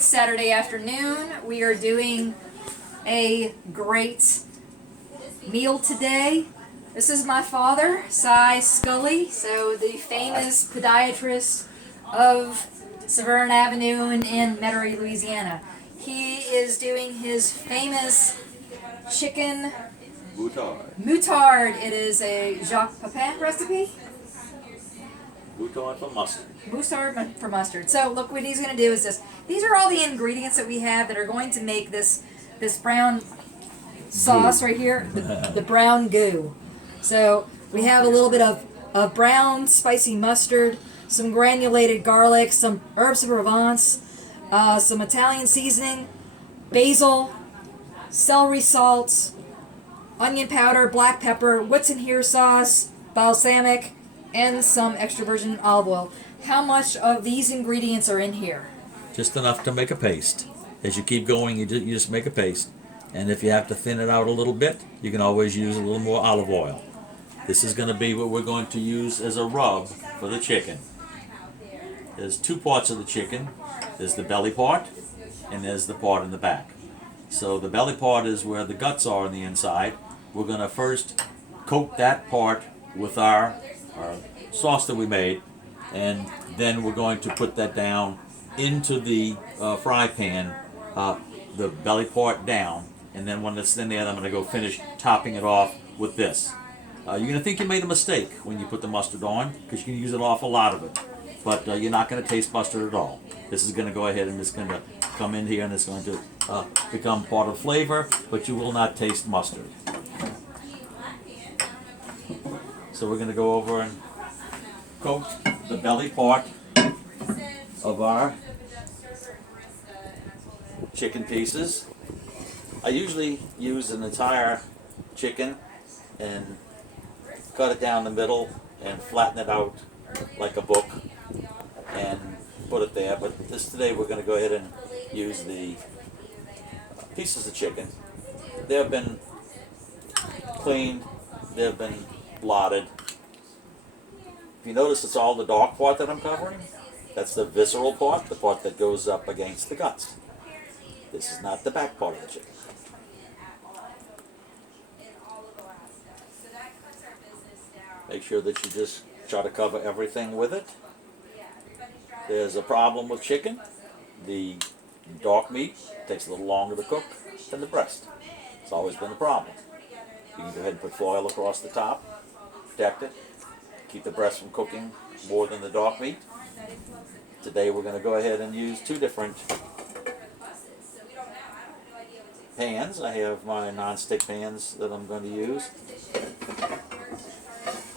It's Saturday afternoon. We are doing a great meal today. This is my father, Cy Scully, so the famous podiatrist of Severn Avenue in Metairie, Louisiana. He is doing his famous chicken moutard. It is a Jacques Pepin recipe. Moutarde for mustard. Moutarde for mustard. So look, what he's going to do is this. These are all the ingredients that we have that are going to make this brown sauce right here, the brown goo. So we have a little bit of brown spicy mustard, some granulated garlic, some herbs of Provence, some Italian seasoning, basil, celery salt, onion powder, black pepper, what's in here sauce, balsamic, and some extra virgin olive oil. How much of these ingredients are in here? Just enough to make a paste. As you keep going, you just make a paste. And if you have to thin it out a little bit, you can always use a little more olive oil. This is going to be what we're going to use as a rub for the chicken. There's two parts of the chicken. There's the belly part, and there's the part in the back. So the belly part is where the guts are on the inside. We're going to first coat that part with our sauce that we made, and then we're going to put that down into the fry pan, the belly part down, and then when it's in there, I'm going to go finish topping it off with this. You're going to think you made a mistake when you put the mustard on, because you can use an awful lot of it, but you're not going to taste mustard at all. This is going to go ahead and it's going to come in here and it's going to become part of flavor, but you will not taste mustard. So we're going to go over and coat the belly part of our chicken pieces. I usually use an entire chicken and cut it down the middle and flatten it out like a book and put it there. But today we're going to go ahead and use the pieces of chicken. They have been cleaned, they have been blotted. If you notice, it's all the dark part that I'm covering. That's the visceral part, the part that goes up against the guts. This is not the back part of the chicken. Make sure that you just try to cover everything with it. There's a problem with chicken. The dark meat takes a little longer to cook than the breast. It's always been a problem. You can go ahead and put foil across the top, protect it, keep the breast from cooking more than the dark meat. Today we're going to go ahead and use two different pans. I have my non-stick pans that I'm going to use.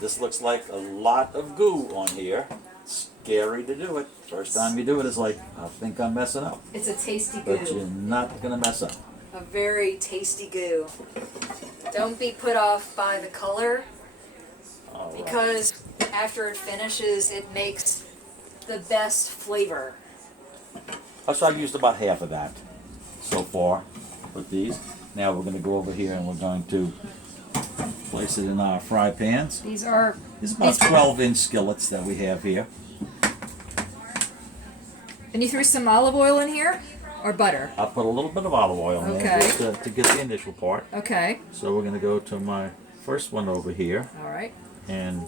This looks like a lot of goo on here. Scary to do it. First time you do it, it's like, I think I'm messing up. It's a tasty goo. But you're not going to mess up. A very tasty goo. Don't be put off by the color, because after it finishes, it makes the best flavor. So I've used about half of that so far with these. Now we're going to go over here and we're going to place it in our fry pans. These are about 12-inch skillets that we have here. And you threw some olive oil in here? Or butter? I put a little bit of olive oil in there just to get the initial part. Okay. So we're going to go to my first one over here. All right. And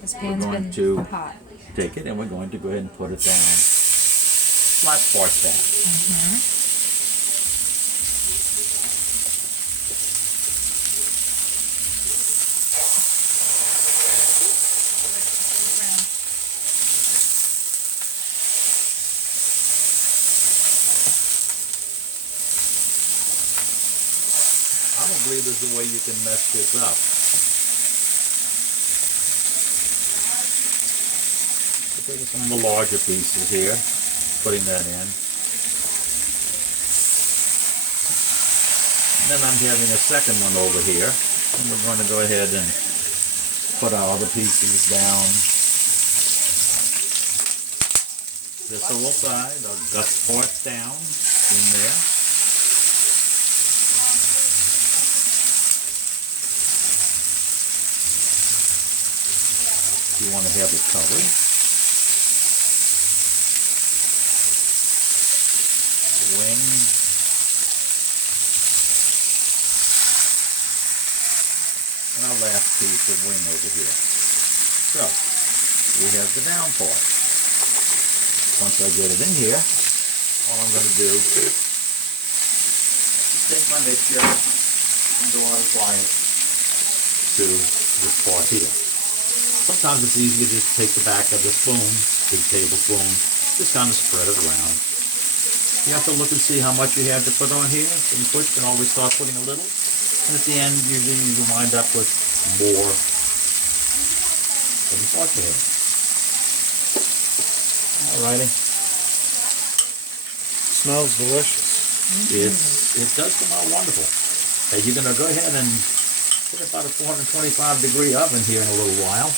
this we're pan's going been to hot. Take it and we're going to go ahead and put it down flat part down. Mm-hmm. I don't believe there's a way you can mess this up. Taking some of the larger pieces here, putting that in. And then I'm having a second one over here. And we're going to go ahead and put our other pieces down. Visceral side, our guts part down in there. You want to have it covered. wing. And our last piece of wing over here. So, we have the down part. Once I get it in here, all I'm going to do is take my mixture and go out and apply it to this part here. Sometimes it's easy to just take the back of the spoon, big tablespoon, just kind of spread it around. You have to look and see how much you have to put on here. So you can always start putting a little. And at the end, usually you wind up with more than you thought you had. Alrighty. Smells delicious. It does come out wonderful. Hey, you're going to go ahead and put about a 425 degree oven here in a little while.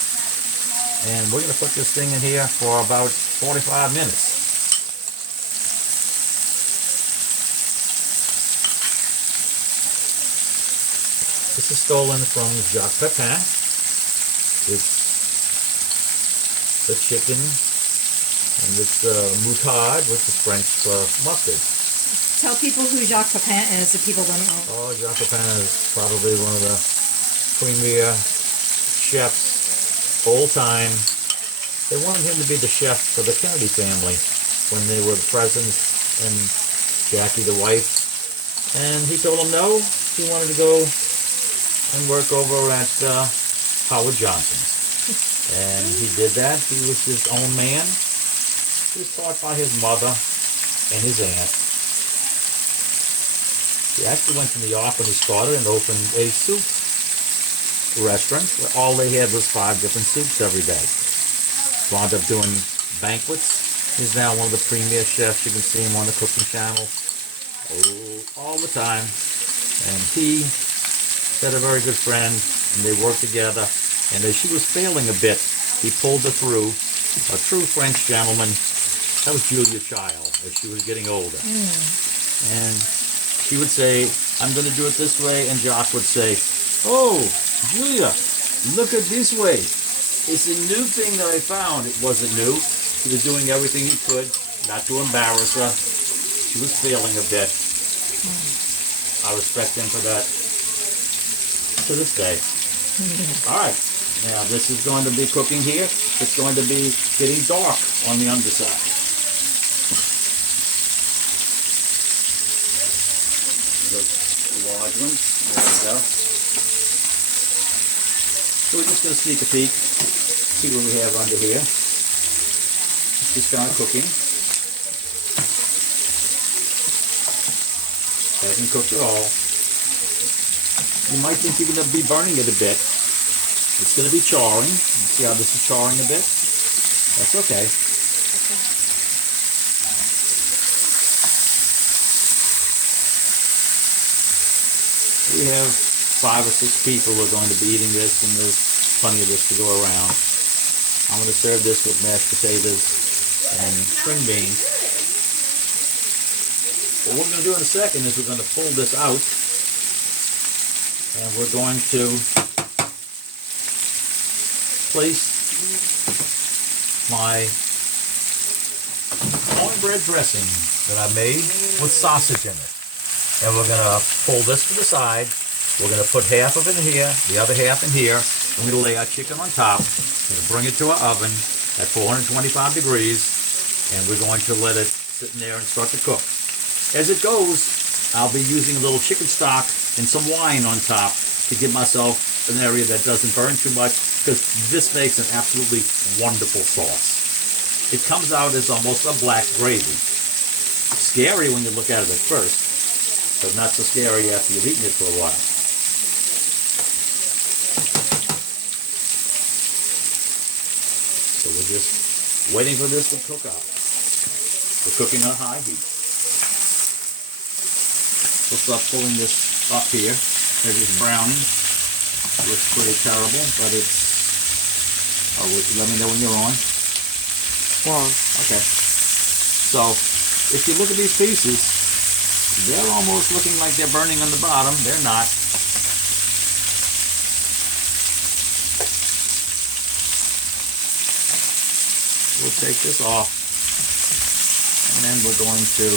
And we're going to put this thing in here for about 45 minutes. This is stolen from Jacques Pepin. It's the chicken and it's moutarde, which is French for mustard. Tell people who Jacques Pepin is if people don't know. Oh, Jacques Pepin is probably one of the premier chefs, old time. They wanted him to be the chef for the Kennedy family when they were the presidents and Jackie the wife. And he told them no, he wanted to go and work over at Howard Johnson's. And he did that. He was his own man. He was taught by his mother and his aunt. He actually went to New York when he started and opened a soup restaurant where all they had was 5 different soups every day. Wound up doing banquets. He's now one of the premier chefs. You can see him on the cooking channel all the time. And he had a very good friend, and they worked together. And as she was failing a bit, he pulled her through. A true French gentleman. That was Julia Child as she was getting older. And she would say, I'm going to do it this way. And Jacques would say, oh, Julia, look at this way. It's a new thing that I found. It wasn't new. He was doing everything he could not to embarrass her. She was failing a bit. I respect him for that to this day. All right, now this is going to be cooking here. It's going to be getting dark on the underside. The large ones, there we go. So we're just going to sneak a peek, see what we have under here. It's just kind of cooking. Hasn't cooked at all. You might think you're going to be burning it a bit. It's going to be charring. See how this is charring a bit? That's okay. We have 5 or 6 people who are going to be eating this, and there's plenty of this to go around. I'm going to serve this with mashed potatoes and string beans. What we're going to do in a second is we're going to pull this out. And we're going to place my cornbread dressing that I made with sausage in it. And we're going to pull this to the side. We're going to put half of it in here, the other half in here. We're going to lay our chicken on top. We're going to bring it to our oven at 425 degrees. And we're going to let it sit in there and start to cook. As it goes, I'll be using a little chicken stock and some wine on top to give myself an area that doesn't burn too much, because this makes an absolutely wonderful sauce. It comes out as almost a black gravy. Scary when you look at it at first, but not so scary after you've eaten it for a while. So we're just waiting for this to cook up. We're cooking on high heat. We'll start pulling this up here as it's browning. Looks pretty terrible, but it's... Oh, let me know when you're on. On. Okay. So, if you look at these pieces, they're almost looking like they're burning on the bottom. They're not. We'll take this off, and then we're going to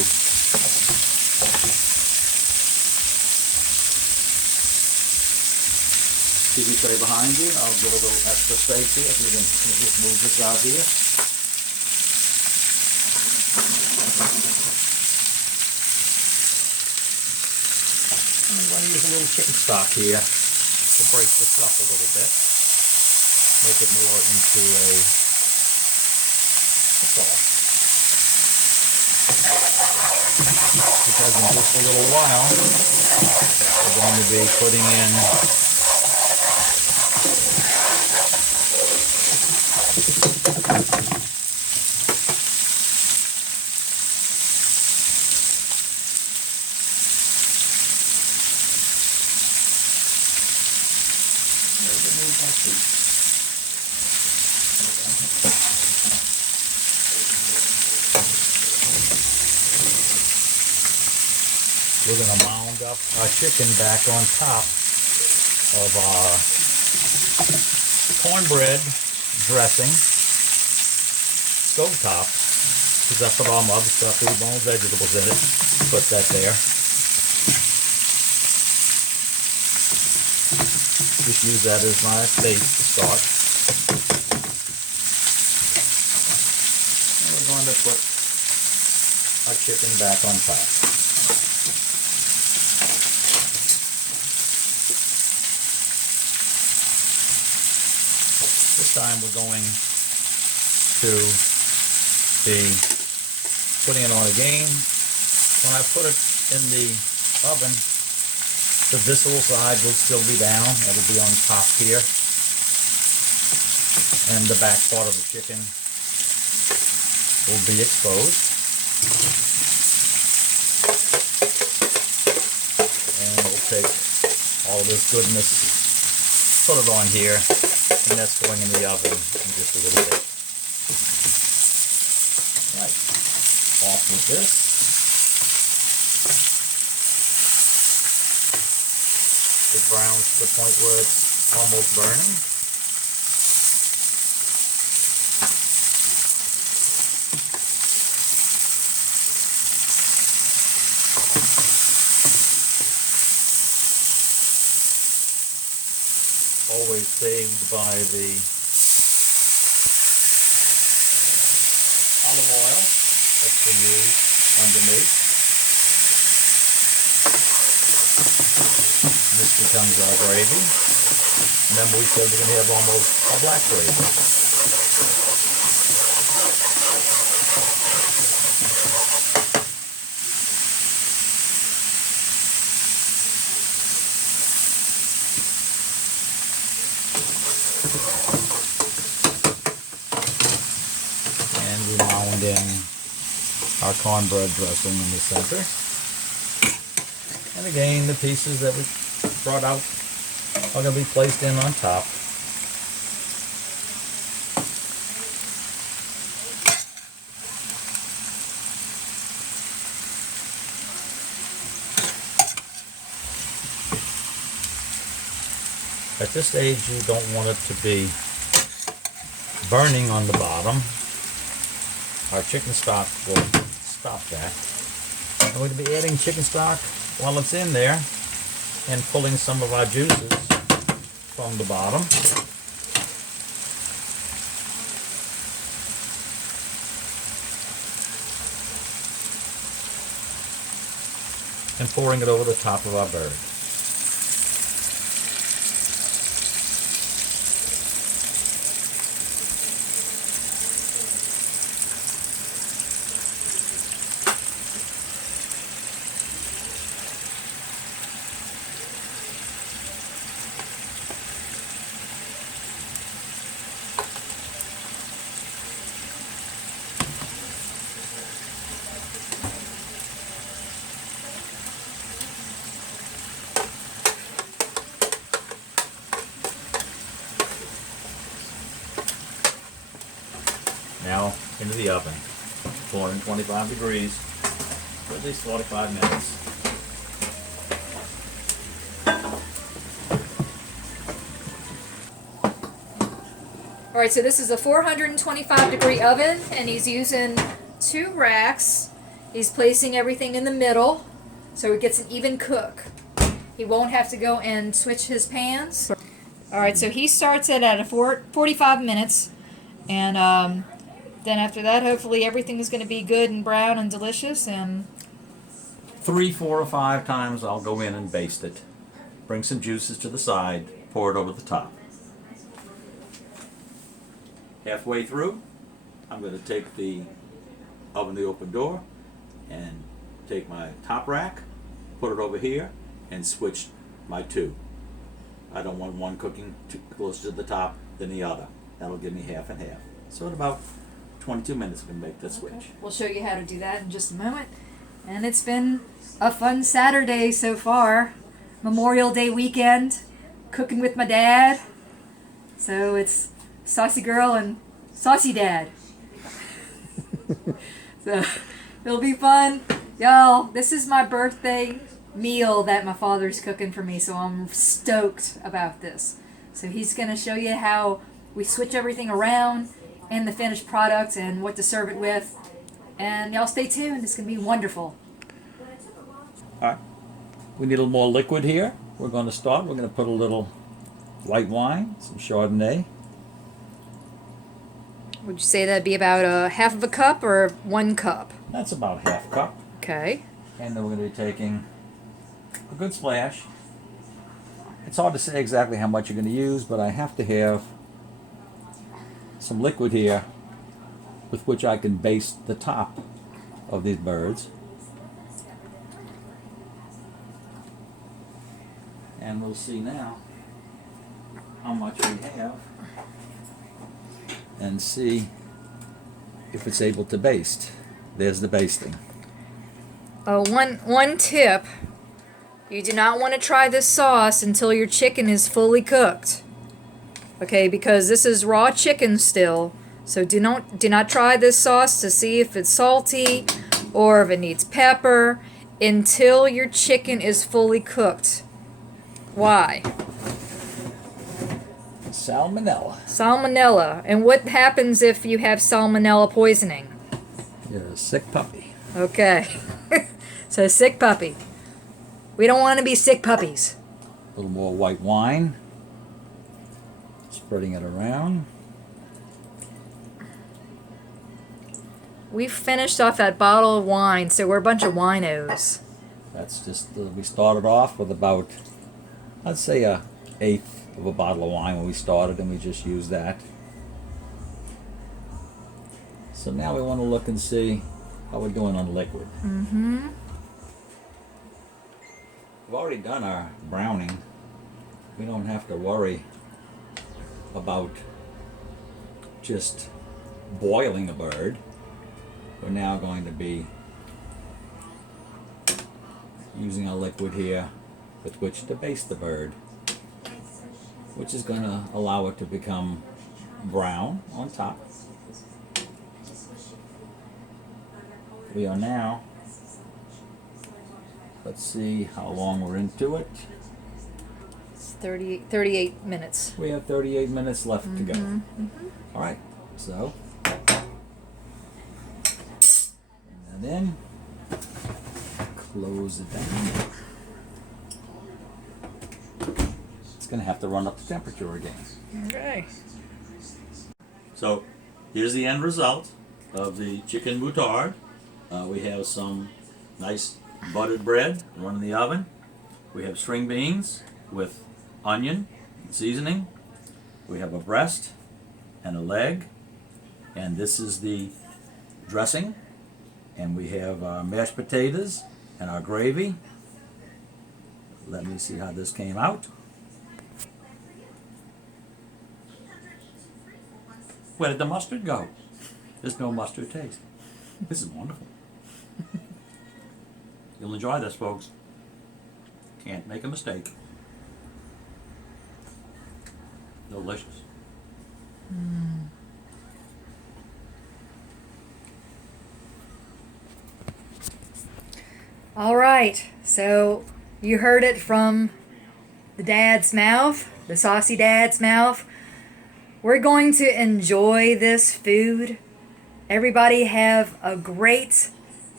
TV tray behind you. I'll get a little extra space here. If you can just move this out here. I'm going to use a little chicken stock here to break this up a little bit. Make it more into a sauce. Because in just a little while, we're going to be putting in we're going to mound up our chicken back on top of our cornbread dressing, stovetop, because I put all my other stuff, food, bone vegetables in it. Put that there. Just use that as my base to start. And we're going to put our chicken back on top. This time we're going to be putting it on again. When I put it in the oven, the visceral side will still be down. It'll be on top here. And the back part of the chicken will be exposed. And we'll take all this goodness, put it on here, and that's going in the oven in just a little bit. Right, off with this. It browns to the point where it's almost burning. Always saved by the olive oil that's been used underneath. This becomes our gravy. Remember we said we're going to have almost a black gravy. And we mound in our cornbread dressing in the center. And again, the pieces that we brought out are going to be placed in on top. At this stage, you don't want it to be burning on the bottom. Our chicken stock will stop that. And we're going to be adding chicken stock while it's in there and pulling some of our juices from the bottom. And pouring it over the top of our bird. Now into the oven, 425 degrees for at least 45 minutes. Alright, so this is a 425 degree oven, and he's using 2 racks. He's placing everything in the middle so it gets an even cook. He won't have to go and switch his pans. Alright, so he starts it at 45 minutes. And then after that, hopefully everything is going to be good and brown and delicious. And 3, 4, or 5 times I'll go in and baste it. Bring some juices to the side, pour it over the top. Halfway through, I'm going to take the oven the open door and take my top rack, put it over here, and switch my 2. I don't want one cooking too close to the top than the other. That'll give me half and half. So in about 22 minutes, we can make that switch. okay. We'll show you how to do that in just a moment. And it's been a fun Saturday so far. Memorial Day weekend, cooking with my dad. So it's Saucy Girl and Saucy Dad. So it'll be fun. Y'all, this is my birthday meal that my father's cooking for me, so I'm stoked about this. So he's going to show you how we switch everything around and the finished product and what to serve it with. And y'all stay tuned. It's going to be wonderful. Alright, we need a little more liquid here. We're going to start. We're going to put a little white wine, some Chardonnay. Would you say that'd be about a half of a cup or 1 cup? That's about half cup. Okay. And then we're going to be taking a good splash. It's hard to say exactly how much you're going to use, but I have to have some liquid here with which I can baste the top of these birds. And we'll see now how much we have and see if it's able to baste. There's the basting. One tip. You do not want to try this sauce until your chicken is fully cooked. Okay, because this is raw chicken still. So do not try this sauce to see if it's salty or if it needs pepper until your chicken is fully cooked. Why? Salmonella. Salmonella. And what happens if you have salmonella poisoning? You're a sick puppy. Okay. So sick puppy. We don't want to be sick puppies. A little more white wine. Spreading it around. We finished off that bottle of wine, so we're a bunch of winos. That's just, we started off with about, I'd say, 1/8 of a bottle of wine when we started, and we just used that. So now we want to look and see how we're doing on liquid. Mm-hmm. We've already done our browning. We don't have to worry about just boiling a bird. We're now going to be using our liquid here with which to baste the bird, which is going to allow it to become brown on top. We are now, let's see how long we're into it. It's 38 minutes. We have 38 minutes left to go. Mm-hmm. All right, so, and then close it down. It's going to have to run up the temperature again. Okay. So here's the end result of the chicken moutard. We have some nice buttered bread run in the oven. We have string beans with onion and seasoning. We have a breast and a leg. And this is the dressing. And we have our mashed potatoes and our gravy. Let me see how this came out. Where did the mustard go? There's no mustard taste. This is wonderful. You'll enjoy this, folks. Can't make a mistake. Delicious. Mm. All right, so you heard it from the dad's mouth, the saucy dad's mouth. We're going to enjoy this food. Everybody have a great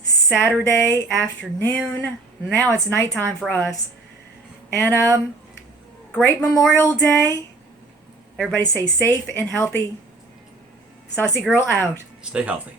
Saturday afternoon. Now it's nighttime for us. And great Memorial Day. Everybody stay safe and healthy. Saucy Girl out. Stay healthy.